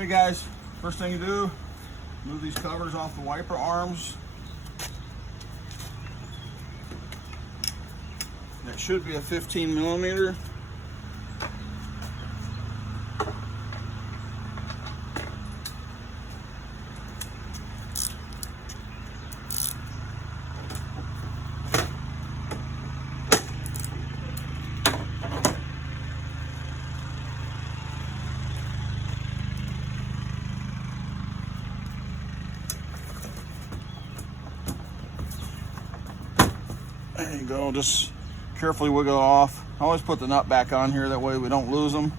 Okay guys, first thing you do, move these covers off the wiper arms. That should be a 15 millimeter. There you go, just carefully wiggle it off. I always put the nut back on here, that way we don't lose them.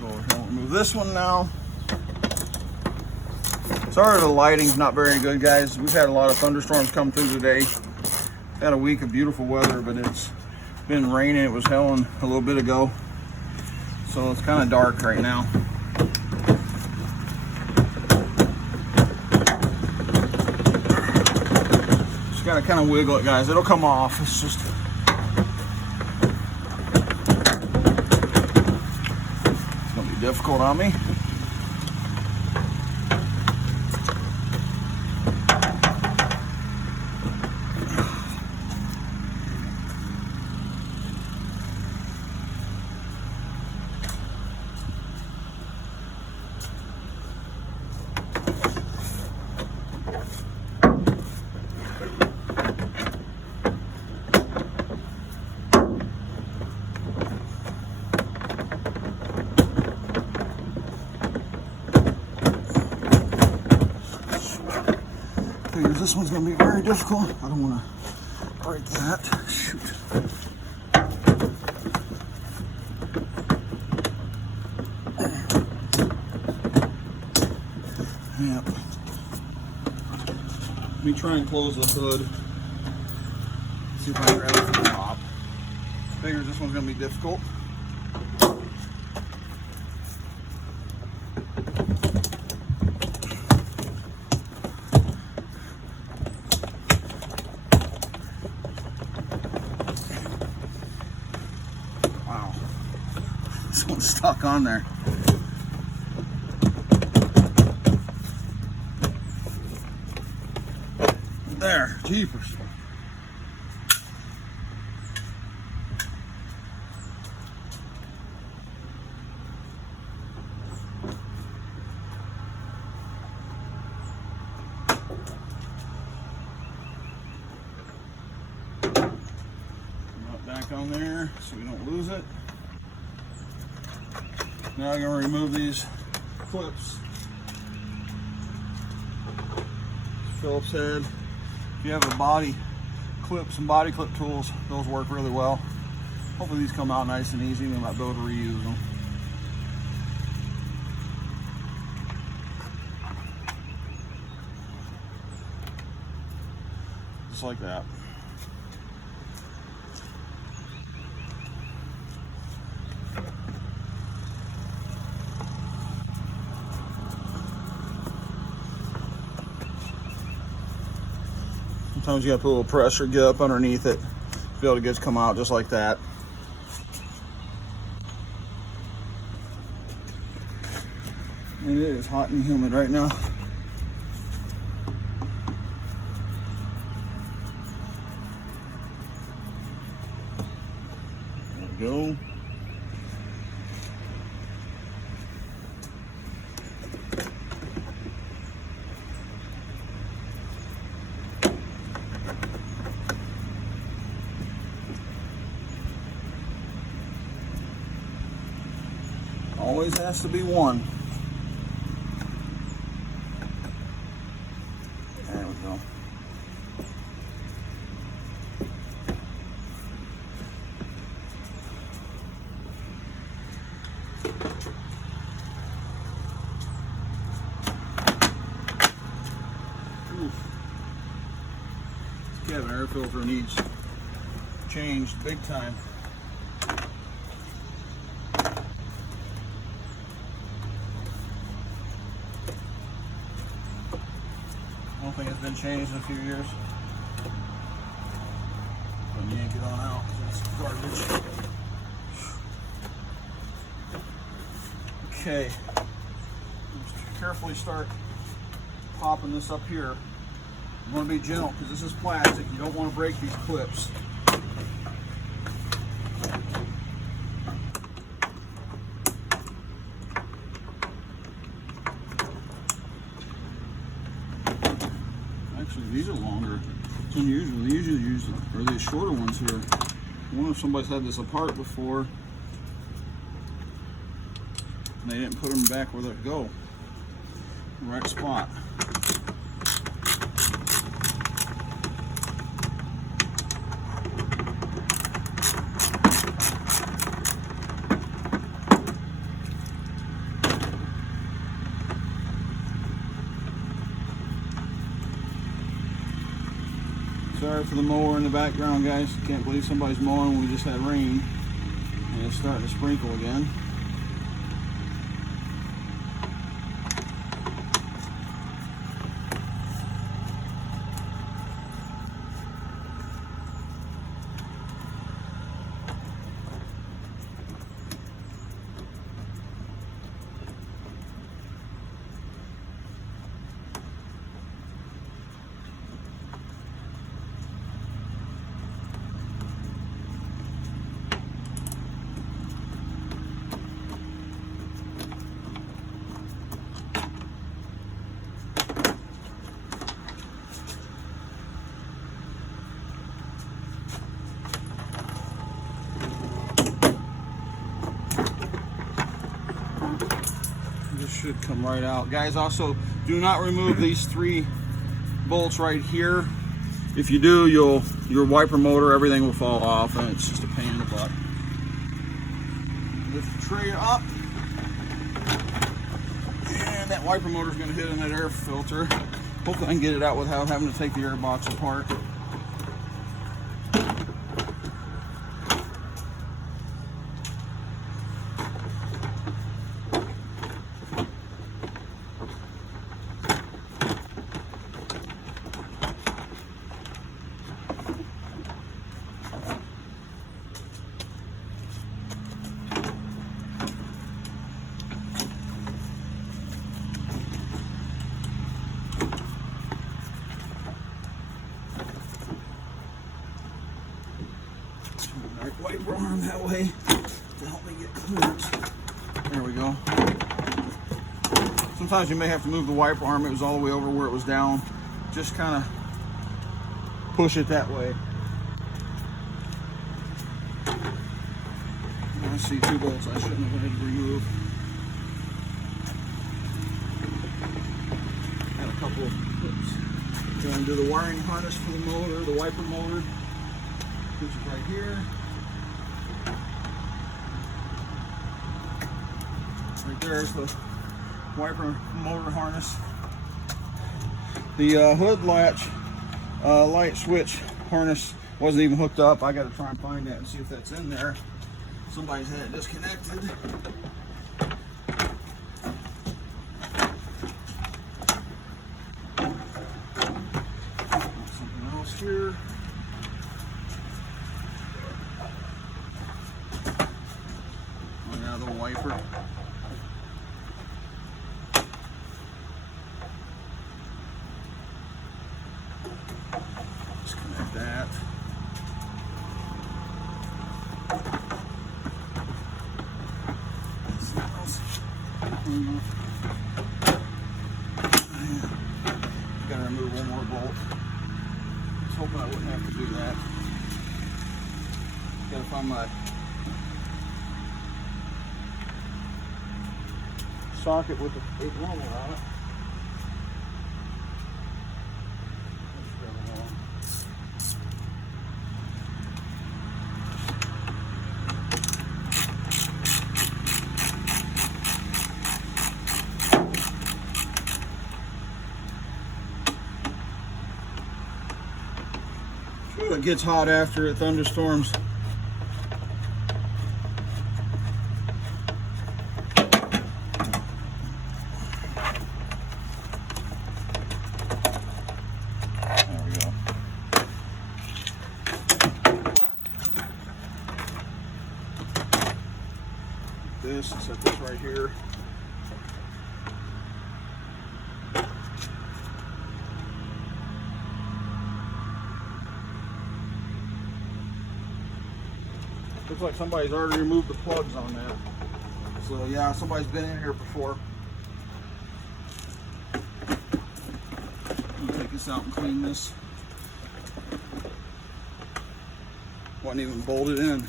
Go over here and remove this one now. Sorry the lighting's not very good, guys. We've had a lot of thunderstorms come through today. Had a week of beautiful weather, but it's been raining. It was hailing a little bit ago. So it's kind of dark right now. Gotta kind of wiggle it, guys. It'll come off. It's just it's gonna be difficult on me. This one's going to be very difficult. I don't want to break that. Shoot. Yep. Let me try and close the hood. See if I can grab it from the top. Figures this one's going to be difficult. This one's stuck on there. There, jeepers. Back on there so we don't lose it. Now I'm going to remove these clips. Phillips head. If you have a body clip, some body clip tools, those work really well. Hopefully these come out nice and easy and we might be able to reuse them. Just like that. Sometimes you gotta put a little pressure, get up underneath it, to be able to get it to come out just like that. And it is hot and humid right now. There we go. Always has to be one. There we go. Oof. This cabin air filter needs changed big time. I don't think it's been changed in a few years. and yank it on out. That's garbage. Okay, just carefully start popping this up here. You want to be gentle because this is plastic. You don't want to break these clips. Actually, these are longer. It's unusual. They usually use these shorter ones here. I wonder if somebody's had this apart before and they didn't put them back where they go. Right spot. Sorry for the mower in the background, guys. Can't believe somebody's mowing. We just had rain and it's starting to sprinkle again. Should come right out, guys. Also, do not remove these 3 bolts right here. If you do, your wiper motor, everything will fall off, and it's just a pain in the butt. Lift the tray up, and that wiper motor is going to hit in that air filter. Hopefully, I can get it out without having to take the air box apart. Wiper arm that way to help me get clearance. There we go. Sometimes you may have to move the wiper arm. It was all the way over where it was down. Just kind of push it that way. I see 2 bolts I shouldn't have had to remove. Got a couple of clips. Going to do the wiring harness for the motor, the wiper motor. Push it right here. Right there's the wiper motor harness. The hood latch light switch harness wasn't even hooked up. I got to try and find that and see if that's in there. Somebody's had it disconnected. Something else here. Another wiper. Disconnect that. Gotta remove one more bolt. I was hoping I wouldn't have to do that. Gotta find my socket with the big roller on it. It gets hot after it thunderstorms. There we go. this and set this right here. Looks like somebody's already removed the plugs on that. So yeah, somebody's been in here before. I'll take this out and clean this. Wasn't even bolted in.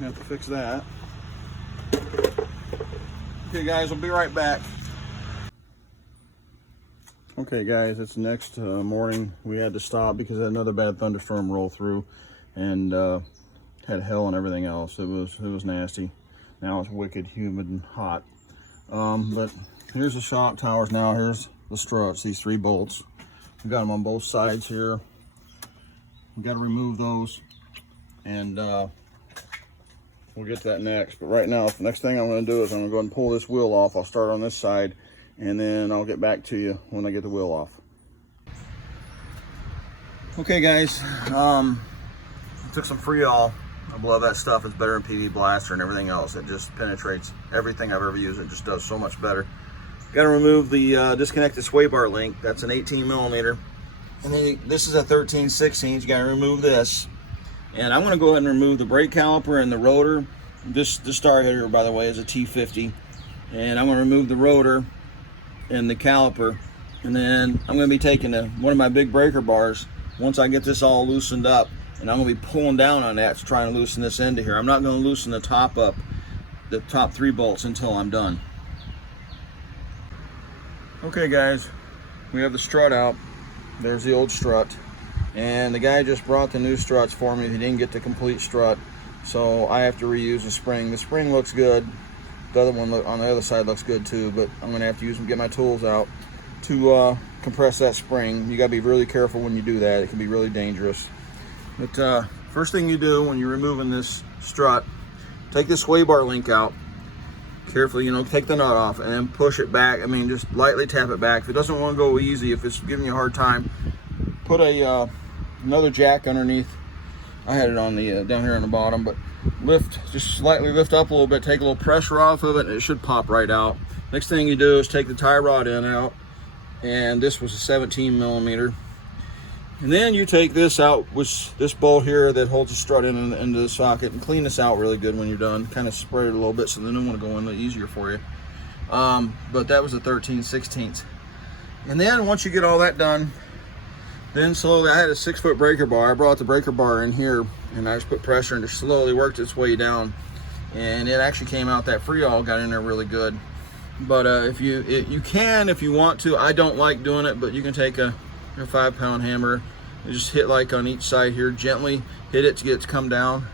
Have to fix that. Okay guys, we'll be right back. Okay guys, it's next morning. We had to stop because another bad thunderstorm rolled through and had hail and everything else. It was nasty. Now it's wicked, humid, and hot. But here's the shock towers now. Here's the struts, these 3 bolts. We got them on both sides here. We got to remove those, and we'll get to that next. But right now, the next thing I'm going to do is I'm going to go ahead and pull this wheel off. I'll start on this side, and then I'll get back to you when I get the wheel off. Okay guys, took some Freol. I love that stuff. It's better than PV Blaster and everything else. It just penetrates everything I've ever used. It just does so much better. Got to remove the disconnected sway bar link. That's an 18 millimeter. And then this is a 13/16. You got to remove this. And I'm going to go ahead and remove the brake caliper and the rotor. This star here, by the way, is a T50. And I'm going to remove the rotor and the caliper. And then I'm going to be taking one of my big breaker bars once I get this all loosened up. And I'm going to be pulling down on that to try and loosen this end here. I'm not going to loosen the top up, the top 3 bolts, until I'm done. Okay guys, we have the strut out. There's the old strut. And the guy just brought the new struts for me. He didn't get the complete strut, so I have to reuse the spring. The spring looks good. The other one on the other side looks good too, but I'm going to have to use them, get my tools out to compress that spring. You got to be really careful when you do that. It can be really dangerous. But first thing you do when you're removing this strut, take the sway bar link out carefully, take the nut off and then push it back. I mean, just lightly tap it back. If it doesn't want to go easy, if it's giving you a hard time, put another jack underneath. I had it on the down here on the bottom, but just slightly lift up a little bit, take a little pressure off of it, and it should pop right out. Next thing you do is take the tie rod end out, and this was a 17 millimeter. And then you take this out, which this bolt here that holds the strut into the socket, and clean this out really good when you're done. Kind of spread it a little bit so the new one will go in a little easier for you. But that was a 13/16. And then once you get all that done, then slowly, I had a 6-foot breaker bar. I brought the breaker bar in here, and I just put pressure and it slowly worked its way down. And it actually came out, that Freol got in there really good. But if you can, if you want to, I don't like doing it, but you can take a 5-pound hammer and just hit like on each side here, gently hit it to get it to come down,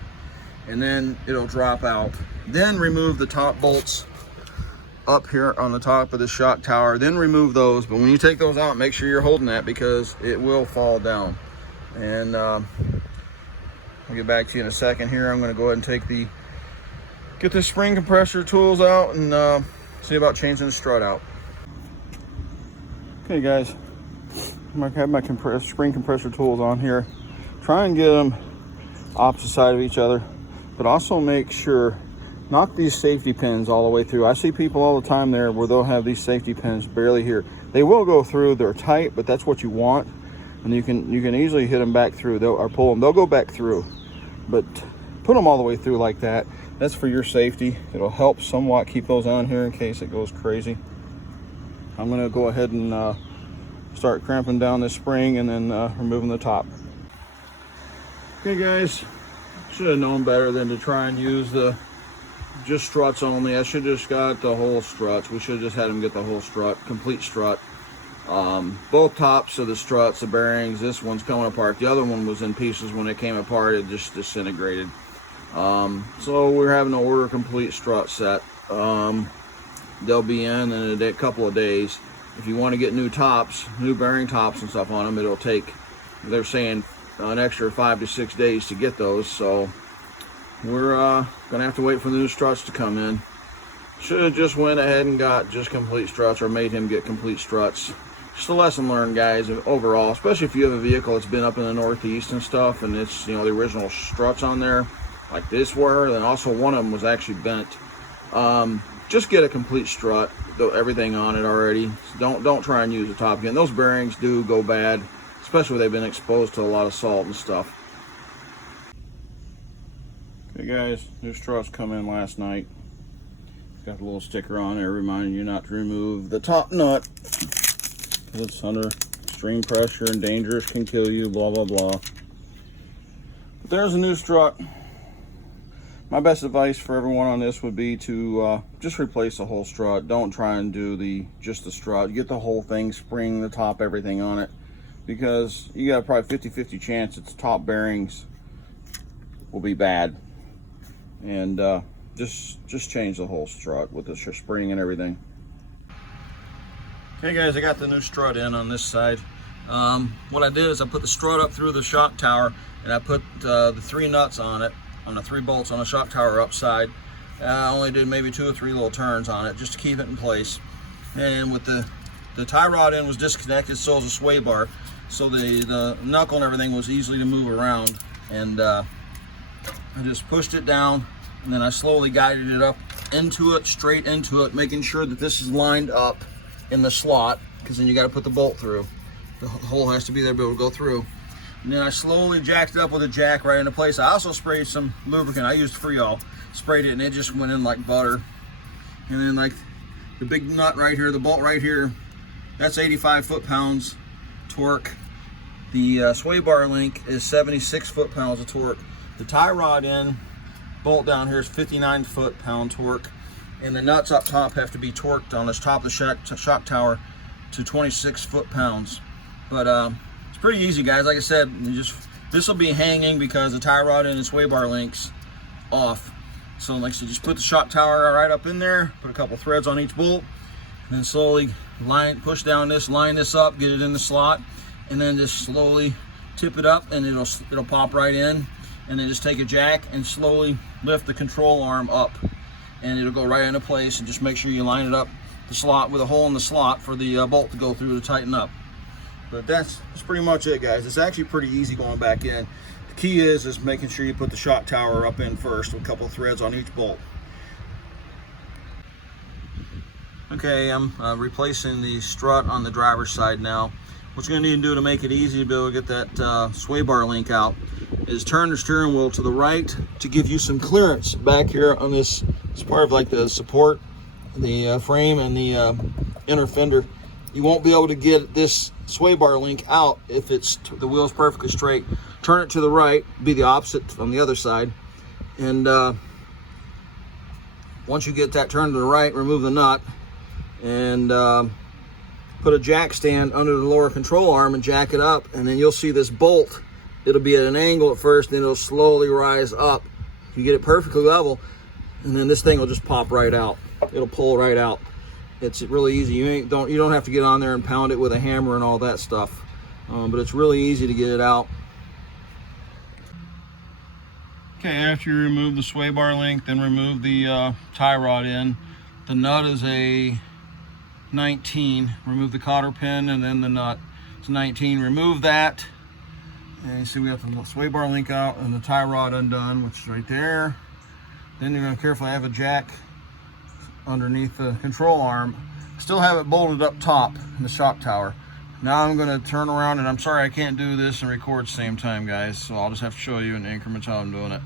and then it'll drop out. Then remove the top bolts up here on the top of the shock tower, then remove those. But when you take those out, make sure you're holding that because it will fall down. And I'll get back to you in a second here. I'm going to go ahead and get the spring compressor tools out and see about changing the strut out. Okay guys, I have my spring compressor tools on here. Try and get them opposite side of each other, but also make sure, knock these safety pins all the way through. I see people all the time there where they'll have these safety pins barely here. They will go through, they're tight, but that's what you want. And you can easily hit them back through, or pull them, they'll go back through. But put them all the way through like that. That's for your safety. It'll help somewhat keep those on here in case it goes crazy. I'm gonna go ahead and start cramping down this spring and then removing the top. Okay guys, should have known better than to try and use just struts only. I should have just got the whole struts. We should have just had them get the whole strut, complete strut. Both tops of the struts, the bearings, this one's coming apart. The other one was in pieces when it came apart. It just disintegrated. So we're having to order a complete strut set. They'll be in a couple of days. If you want to get new tops, new bearing tops and stuff on them, it'll take, they're saying, an extra 5 to 6 days to get those. So we're gonna have to wait for the new struts to come in. Should have just went ahead and got just complete struts, or made him get complete struts. Just a lesson learned, guys, overall, especially if you have a vehicle that's been up in the Northeast and stuff, and it's, the original struts on there. like this were, then also one of them was actually bent. Just get a complete strut, everything on it already. So don't try and use the top again. Those bearings do go bad, especially when they've been exposed to a lot of salt and stuff. Okay guys, new struts come in last night. It's got a little sticker on there reminding you not to remove the top nut. It's under extreme pressure and dangerous, can kill you, blah blah blah. But there's a new strut. My best advice for everyone on this would be to just replace the whole strut. Don't try and do just the strut. Get the whole thing, spring, the top, everything on it, because you got probably 50-50 chance its top bearings will be bad. And just change the whole strut with the spring and everything. Okay guys, I got the new strut in on this side. What I did is I put the strut up through the shock tower, and I put the 3 nuts on it, on the 3 bolts on the shock tower upside. I only did maybe 2 or 3 little turns on it just to keep it in place. And with the tie rod end was disconnected, so was the sway bar, so the knuckle and everything was easily to move around. And I just pushed it down, and then I slowly guided it up into it, straight into it, making sure that this is lined up in the slot, because then you got to put the bolt through. The hole has to be there to be able to go through. And then I slowly jacked it up with a jack right into place. I also sprayed some lubricant. I used Freol, sprayed it, and it just went in like butter. And then like the big nut right here, the bolt right here, that's 85 foot-pounds torque. The sway bar link is 76 foot-pounds of torque. The tie rod end bolt down here is 59 foot-pound torque. And the nuts up top have to be torqued on the top of the shock tower to 26 foot-pounds. But it's pretty easy, guys. Like I said, this will be hanging because the tie rod and the sway bar link's off. So like I said, just put the shock tower right up in there, put a couple threads on each bolt, and then slowly push down this, line this up, get it in the slot, and then just slowly tip it up, and it'll pop right in. And then just take a jack and slowly lift the control arm up, and it'll go right into place. And just make sure you line it up the slot with a hole in the slot for the bolt to go through to tighten up. But that's pretty much it, guys. It's actually pretty easy going back in. The key is making sure you put the shock tower up in first with a couple of threads on each bolt. Okay, I'm replacing the strut on the driver's side now. What you're gonna need to do to make it easy to be able to get that sway bar link out is turn the steering wheel to the right to give you some clearance back here on this. It's part of like the support, the frame and the inner fender. You won't be able to get this sway bar link out if the wheel's perfectly straight. Turn it to the right, be the opposite on the other side. And once you get that turned to the right, remove the nut and put a jack stand under the lower control arm and jack it up, and then you'll see this bolt. It'll be at an angle at first, then it'll slowly rise up. You get it perfectly level, and then this thing will just pop right out. It'll pull right out. It's really easy. You don't have to get on there and pound it with a hammer and all that stuff. But it's really easy to get it out. Okay, after you remove the sway bar link, then remove the tie rod in. The nut is a 19. Remove the cotter pin and then the nut. It's 19. Remove that. And you see we have the sway bar link out and the tie rod undone, which is right there. Then you're going to carefully have a jack underneath the control arm. Still have it bolted up top in the shock tower. Now I'm going to turn around, and I'm sorry I can't do this and record at the same time, guys, so I'll just have to show you in increments how I'm doing it.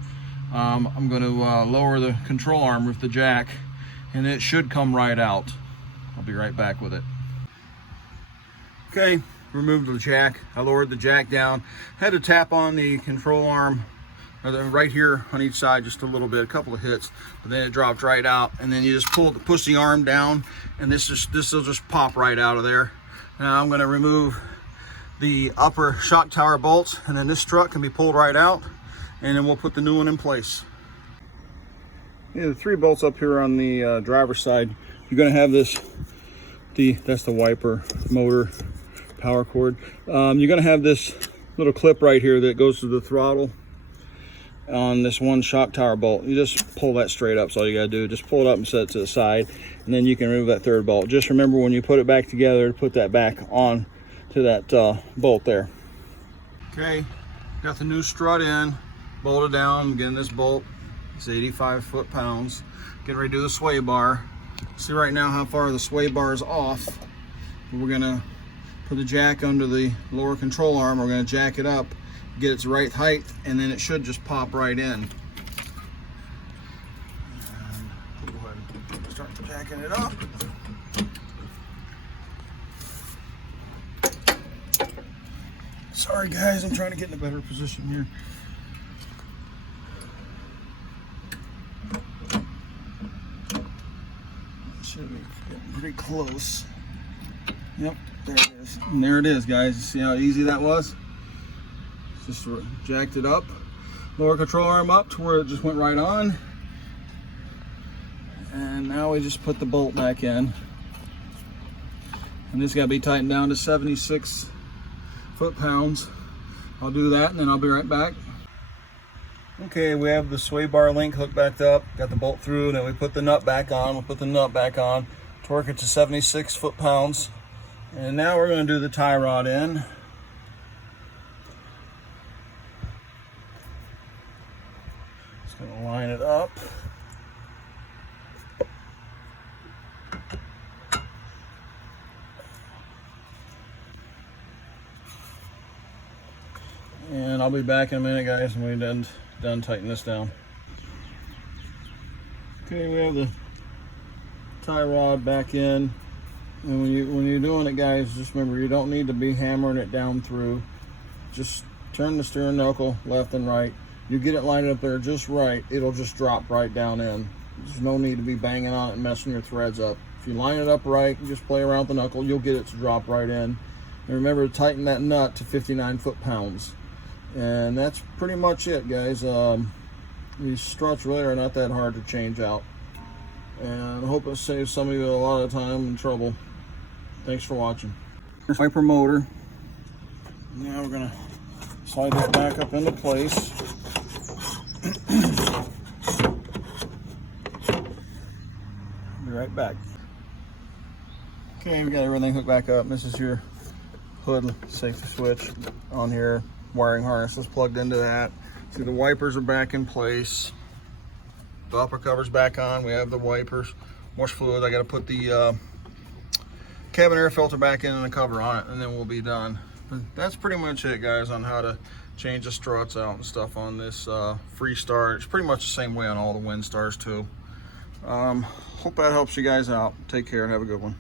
I'm going to lower the control arm with the jack, and it should come right out. I'll be right back with it. Okay, removed the jack. I lowered the jack down. Had to tap on the control arm right here on each side just a little bit, a couple of hits, but then it dropped right out. And then you just push the arm down, and this will just pop right out of there. Now I'm going to remove the upper shock tower bolts, and then this strut can be pulled right out, and then we'll put the new one in place. Yeah, the 3 bolts up here on the driver's side. You're going to have this. That's the wiper motor power cord. You're going to have this little clip right here that goes to the throttle on this one shock tower bolt. You just pull that straight up. That's all you got to do. Just pull it up and set it to the side, and then you can remove that 3rd bolt. Just remember when you put it back together to put that back on to that bolt there. Okay, got the new strut in, bolted down. Again, this bolt It's 85 foot-pounds. Getting ready to do the sway bar. See right now how far the sway bar is off. We're gonna put the jack under the lower control arm. We're gonna jack it up, get its right height, and then it should just pop right in. And we'll go ahead and start jacking it up. Sorry guys, I'm trying to get in a better position here. Should be getting pretty close. Yep, there it is. And there it is, guys. You see how easy that was? Just jacked it up. Lower control arm up to where it just went right on. And now we just put the bolt back in. And this got to be tightened down to 76 foot-pounds. I'll do that and then I'll be right back. Okay, we have the sway bar link hooked back up, got the bolt through, then we put the nut back on. We'll put the nut back on, torque it to 76 foot-pounds. And now we're going to do the tie rod in. Just going to line it up. And I'll be back in a minute, guys, when we're done tightening this down. Okay, we have the tie rod back in. And when you're doing it, guys, just remember you don't need to be hammering it down through. Just turn the steering knuckle left and right. You get it lined up there just right, it'll just drop right down in. There's no need to be banging on it and messing your threads up. If you line it up right, just play around with the knuckle, you'll get it to drop right in. And remember to tighten that nut to 59 foot-pounds. And that's pretty much it, guys. These struts really are not that hard to change out. And I hope it saves some of you a lot of time and trouble. Thanks for watching. Caliper motor. Now we're gonna slide this back up into place. Be right back. Okay, we got everything hooked back up. This is your hood safety switch on here. Wiring harness is plugged into that. See, the wipers are back in place. The upper cover's back on. We have the wipers. More fluid. I got to put the cabin air filter back in and the cover on it, and then we'll be done. But that's pretty much it, guys, on how to change the struts out and stuff on this Freestar. It's pretty much the same way on all the Windstars too. Hope that helps you guys out. Take care and have a good one.